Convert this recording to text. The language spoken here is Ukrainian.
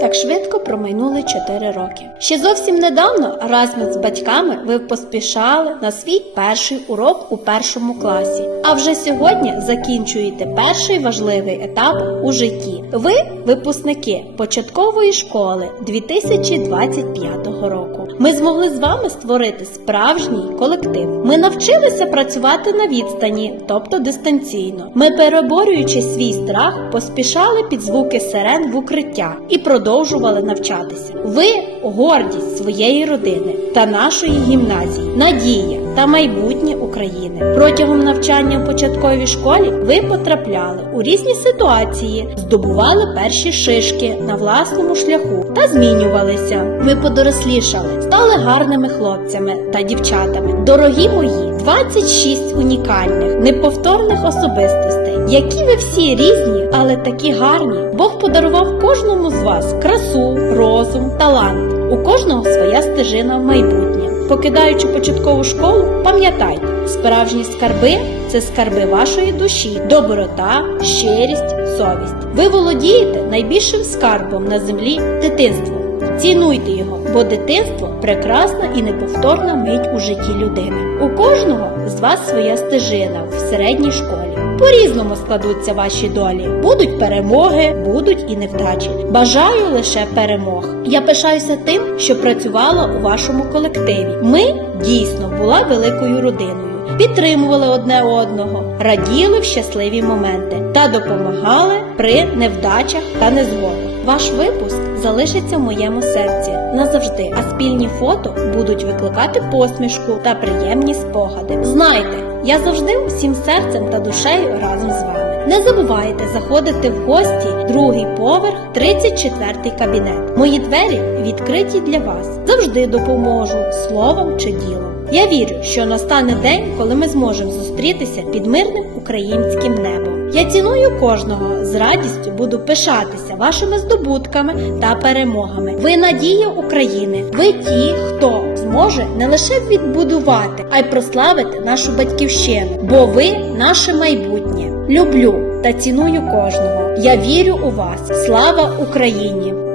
Até Так швидко промайнули 4 роки. Ще зовсім недавно разом з батьками ви поспішали на свій перший урок у першому класі. А вже сьогодні закінчуєте перший важливий етап у житті. Ви випускники початкової школи 2025 року. Ми змогли з вами створити справжній колектив. Ми навчилися працювати на відстані, тобто дистанційно. Ми, переборюючи свій страх, поспішали під звуки сирен в укриття і продовжували навчатися. Ви гордість своєї родини та нашої гімназії, надія та майбутнє України. Протягом навчання в початковій школі ви потрапляли у різні ситуації, здобували перші шишки на власному шляху та змінювалися. Ви подорослішали, стали гарними хлопцями та дівчатами. Дорогі мої, 26 унікальних, неповторних особистостей, які ви всі різні, але такі гарні. Бог подарував кожному з вас красу, розум, талант. У кожного своя стежина в майбутнє. Покидаючи початкову школу, пам'ятайте, справжні скарби це скарби вашої душі, доброта, щирість, совість. Ви володієте найбільшим скарбом на землі дитинством. Цінуйте його, бо дитинство прекрасна і неповторна мить у житті людини. У кожного з вас своя стежина в середній школі. По-різному складуться ваші долі. Будуть перемоги, будуть і невдачі. Бажаю лише перемог. Я пишаюся тим, що працювала у вашому колективі. Ми дійсно була великою родиною. Підтримували одне одного, раділи в щасливі моменти та допомагали при невдачах та незгодах. Ваш випуск залишиться в моєму серці назавжди, а спільні фото будуть викликати посмішку та приємні спогади. Знайте, я завжди всім серцем та душею разом з вами. Не забувайте заходити в гості другий поверх, 34 кабінет. Мої двері відкриті для вас. Завжди допоможу словом чи ділом. Я вірю, що настане день, коли ми зможемо зустрітися під мирним українським небом. Я ціную кожного з радістю буду пишатися вашими здобутками та перемогами. Ви надія України. Ви ті, хто зможе не лише відбудувати, а й прославити нашу батьківщину, бо ви наше майбутнє. Люблю та ціную кожного. Я вірю у вас. Слава Україні!